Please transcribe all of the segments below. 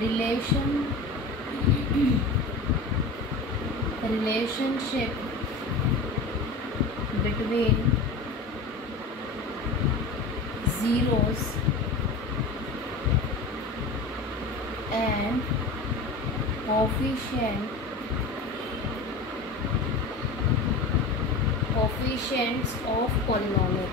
relationship between zeros and coefficients of polynomial,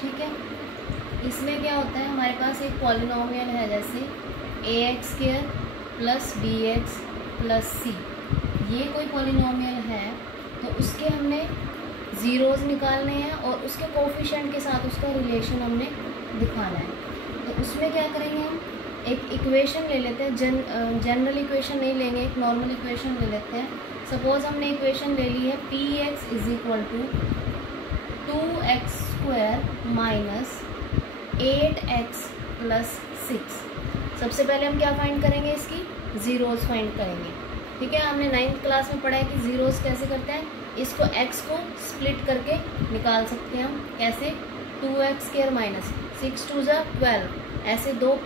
ठीक है। इसमें क्या होता है, हमारे पास एक पॉलिनोमियल है जैसे ax² plus bx plus c, ये कोई पॉलिनोमियल है तो उसके हमने ज़ीरोज़ निकालने हैं और उसके कोफिशिएंट के साथ उसका रिलेशन हमने दिखाना है। तो उसमें क्या करेंगे, हम एक इक्वेशन ले लेते हैं, जनरल इक्वेशन नहीं लेंगे, एक नॉर्मल इक्वेशन ले लेते हैं। सपोज हमने इक्वेशन ले ली है px = 2x² minus 8x plus 6। सबसे पहले हम क्या फाइंड करेंगे, इसकी ज़ीरोज़ फाइंड करेंगे। ठीक है, हमने 9th क्लास में पढ़ा है कि ज़ीरोज़ कैसे करते हैं, इसको x को स्प्लिट करके निकाल सकते हैं हम। कैसे, 2x² माइनस 6 2 = 12, ऐसे दो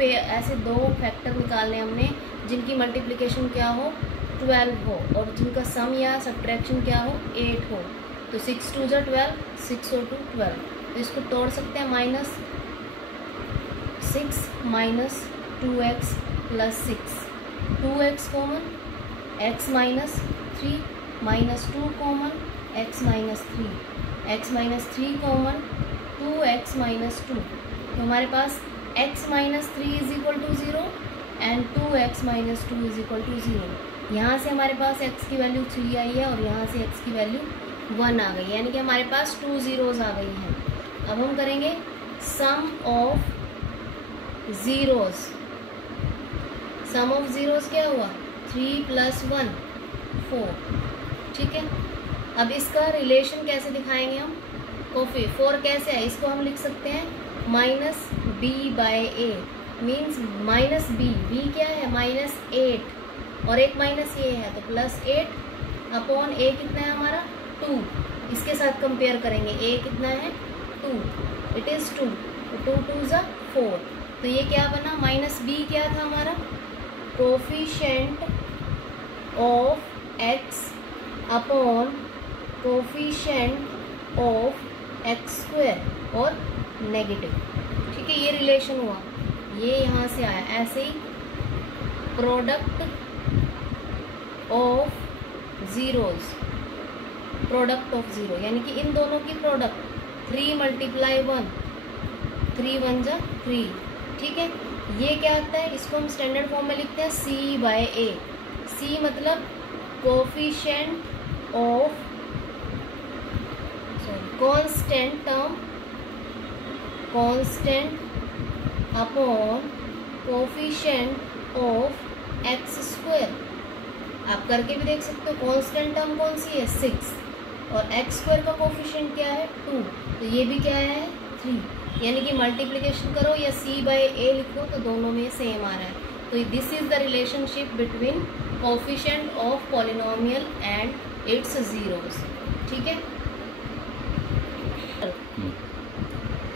फैक्टर निकालने हमने जिनकी मल्टीप्लिकेशन क्या हो 12 हो और जिनका सम या सब्ट्रैक्शन क्या हो 8 हो। तो 6 2 = 12, 6 और 2 12, तो इसको तोड़ सकते हैं। -6 minus 2x plus 6, 2x common, x minus 3 minus 2 common, x minus 3, x minus 3 common, 2x minus 2। तो हमारे पास x minus 3 = 0 and 2x minus 2 = 0। यहाँ से हमारे पास x की वैल्यू 3 आई है और यहाँ से x की वैल्यू 1 आ गई, यानी कि हमारे पास 2 ज़ीरोज़ आ गई हैं। अब हम करेंगे sum of zeros. Sum of zeros क्या हुआ, 3 + 1 4। ठीक है, अब इसका रिलेशन कैसे दिखाएंगे हम, 4 कैसे है, इसको हम लिख सकते हैं -b/a मीन्स -b, b क्या है -8 और एक माइनस ये है तो +8 अपॉन a कितना है हमारा 2। इसके साथ कंपेयर करेंगे, a कितना है 2, इट इज़ 2, तो 2 2 = 4। तो ये क्या बना, -b क्या था हमारा, coefficient of x upon coefficient of x² और नेगेटिव। ठीक है, ये रिलेशन हुआ, ये यहाँ से आया। ऐसे ही product of zeros, product of zero यानी कि इन दोनों की प्रोडक्ट, 3 × 1, 3 1 = 3। ठीक है, ये क्या आता है, इसको हम स्टैंडर्ड फॉर्म में लिखते हैं c/a। c मतलब coefficient of constant term, constant upon coefficient of x²। आप करके भी देख सकते हो, कांस्टेंट टर्म कौन सी है 6 और x² का कोफिशिएंट क्या है 2, तो ये भी क्या है 3। यानी कि मल्टीप्लिकेशन करो या c/a लिखो तो दोनों में सेम आ रहा है। तो this is the relationship between coefficient of polynomial and it's zeros. ठीक है,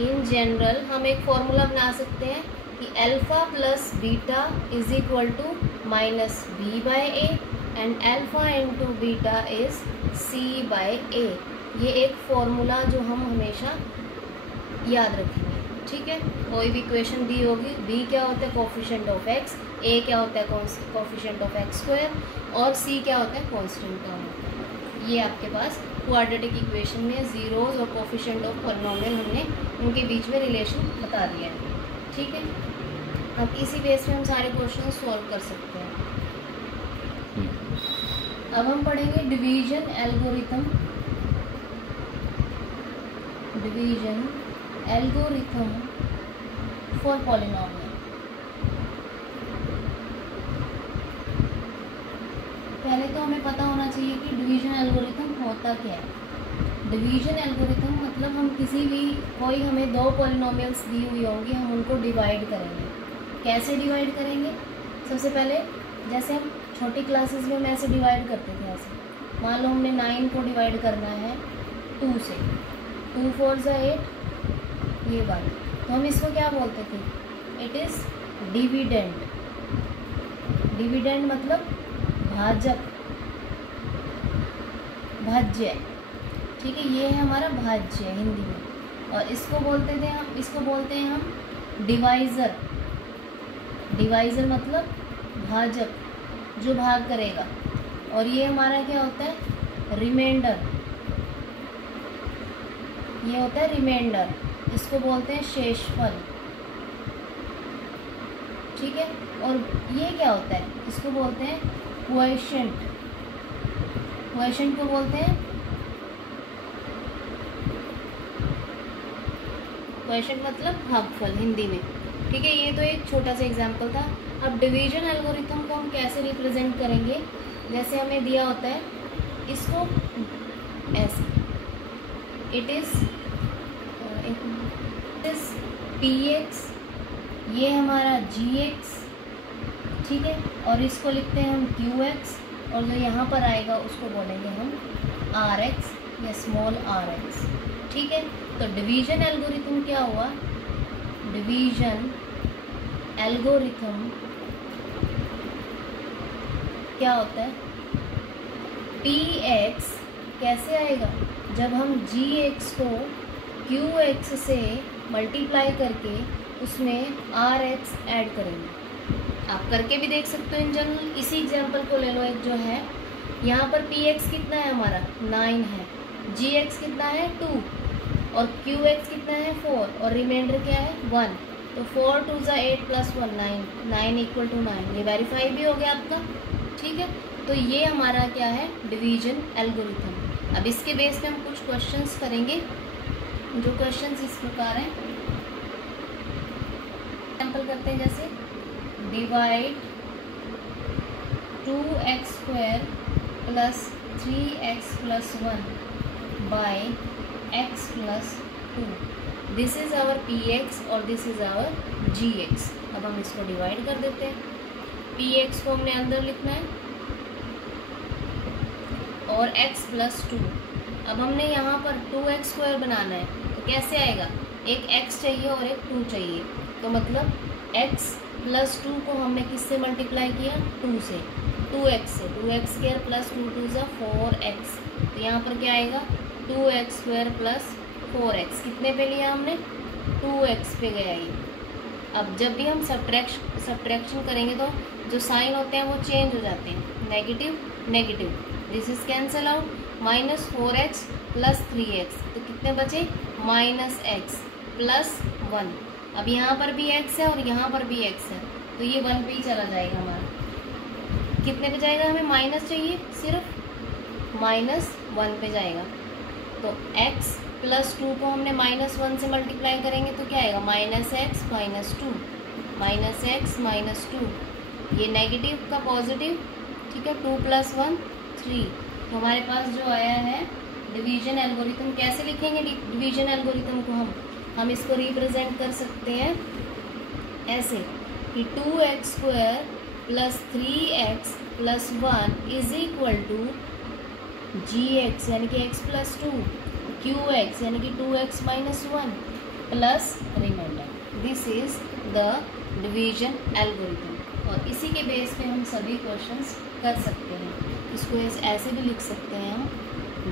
इन जनरल हम एक फॉर्मूला बना सकते हैं कि alpha plus beta is equal to -b/a and alpha into beta is c/a। ये एक फॉर्मूला जो हम हमेशा याद रखेंगे। ठीक है, कोई भी इक्वेशन दी होगी, b क्या होता है कोफिशिएंट ऑफ x, a क्या होता है कोफिशिएंट ऑफ x² और c क्या होता है कांस्टेंट टर्म। ये आपके पास क्वाड्रेटिक इक्वेशन में ज़ीरोज़ और कोफिशिएंट ऑफ पॉलिनोमियल हमने उनके बीच में रिलेशन बता दिया है। ठीक है, अब इसी बेस पे हम सारे क्वेश्चन सॉल्व कर सकते हैं। अब हम पढ़ेंगे division algorithm, division algorithm for polynomial. पहले तो हमें पता होना चाहिए कि डिवीजन एल्गोरिथम होता क्या है। डिवीजन एल्गोरिथम मतलब हम किसी भी कोई हमें 2 पॉलिनोमियल्स दी हुई होंगी, हम उनको डिवाइड करेंगे। कैसे डिवाइड करेंगे, सबसे पहले जैसे हम छोटी क्लासेस में हम ऐसे डिवाइड करते थे। ऐसे मान लो हमने 9 को डिवाइड करना है 2 से, 2 4 ज़ा 8, ये बात। तो हम इसको क्या बोलते थे, इट इज़ डिविडेंड। डिविडेंड मतलब भाजक, भाज्य, ठीक है, ये है हमारा भाज्य हिंदी में। और इसको बोलते थे हम, इसको बोलते हैं हम डिवाइज़र। डिवाइज़र मतलब भाजक, जो भाग करेगा। और ये हमारा क्या होता है, रिमाइंडर, ये होता है रिमाइंडर, इसको बोलते हैं शेषफल, ठीक है। और ये क्या होता है, इसको बोलते हैं क्वोशिएंट। क्वोशिएंट को बोलते हैं, क्वोशिएंट मतलब भागफल हिंदी में, ठीक है। ये तो एक छोटा सा एग्जाम्पल था। अब डिवीजन एल्गोरिथम को हम कैसे रिप्रेजेंट करेंगे, जैसे हमें दिया होता है इसको ऐसे, इट इज़ px, ये हमारा gx, ठीक है। और इसको लिखते हैं हम qx, और जो यहाँ पर आएगा उसको बोलेंगे हम rx या स्मॉल rx, ठीक है। तो डिवीजन एल्गोरिथम क्या हुआ, डिवीजन एल्गोरिथम क्या होता है, px कैसे आएगा, जब हम gx को qx से मल्टीप्लाई करके उसमें rx ऐड करेंगे। आप करके भी देख सकते हो इन जनरल। इसी एग्जांपल को ले लो, एक जो है यहाँ पर px कितना है हमारा 9 है, gx कितना है 2, और qx कितना है 4, और रिमाइंडर क्या है 1। तो 4 2 ज़ा 8 + 1 9, 9 = 9। ये वेरीफाई भी हो गया आपका, ठीक है। तो ये हमारा क्या है, डिवीजन एल्गोरिथम। अब इसके बेस पे हम कुछ क्वेश्चंस करेंगे, जो क्वेश्चंस इस प्रकार हैं। एग्जाम्पल करते हैं, जैसे divide 2x² + 3x + 1 by x + 2। This is our px और दिस इज आवर gx। अब हम इसको डिवाइड कर देते हैं। px को हमने अंदर लिखना है और x + 2। अब हमने यहाँ पर 2x² बनाना है, तो कैसे आएगा, एक x चाहिए और एक 2 चाहिए। तो मतलब x + 2 को हमने किससे मल्टीप्लाई किया, 2 से, 2x से, 2x² + 2 2 ज़ा 4x। तो यहाँ पर क्या आएगा, 2x² + 4x। कितने पे लिया हमने, 2x पे गया ये। अब जब भी हम सब्ट्रैक्शन करेंगे तो जो साइन होते हैं वो चेंज हो जाते हैं, negative negative, this is cancel out. -4x + 3x, तो कितने बचे, -x + 1। अब यहाँ पर भी x है और यहाँ पर भी x है, तो ये 1 पे ही चला जाएगा हमारा। कितने पे जाएगा, हमें माइनस चाहिए, सिर्फ -1 पे जाएगा। तो x + 2 को हमने -1 से मल्टीप्लाई करेंगे तो क्या आएगा, -x - 2। ये नेगेटिव का पॉजिटिव, ठीक है। 2 + 1 3। तो हमारे पास जो आया है डिवीजन एल्गोरिथम। कैसे लिखेंगे डिवीजन एल्गोरिथम को, हम इसको रिप्रेजेंट कर सकते हैं ऐसे कि 2x² + 3x + 1 = gx यानी कि x + 2, qx यानी कि 2x - 1 plus remainder. This is the division algorithm. और इसी के बेस पे हम सभी क्वेश्चंस कर सकते हैं। इसको ऐसे भी लिख सकते हैं हम,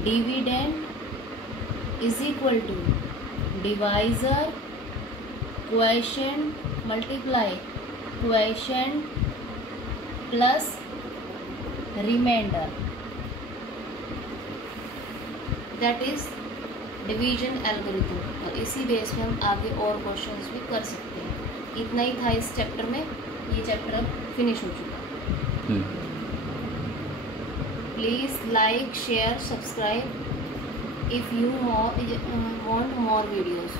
dividend = divisor quotient multiply quotient plus remainder, that is division algorithm. और इसी बेस पे हम आगे और क्वेश्चंस भी कर सकते हैं। इतना ही था इस चैप्टर में, ये चैप्टर अब फिनिश हो चुका। Please like, share, subscribe if you want more videos.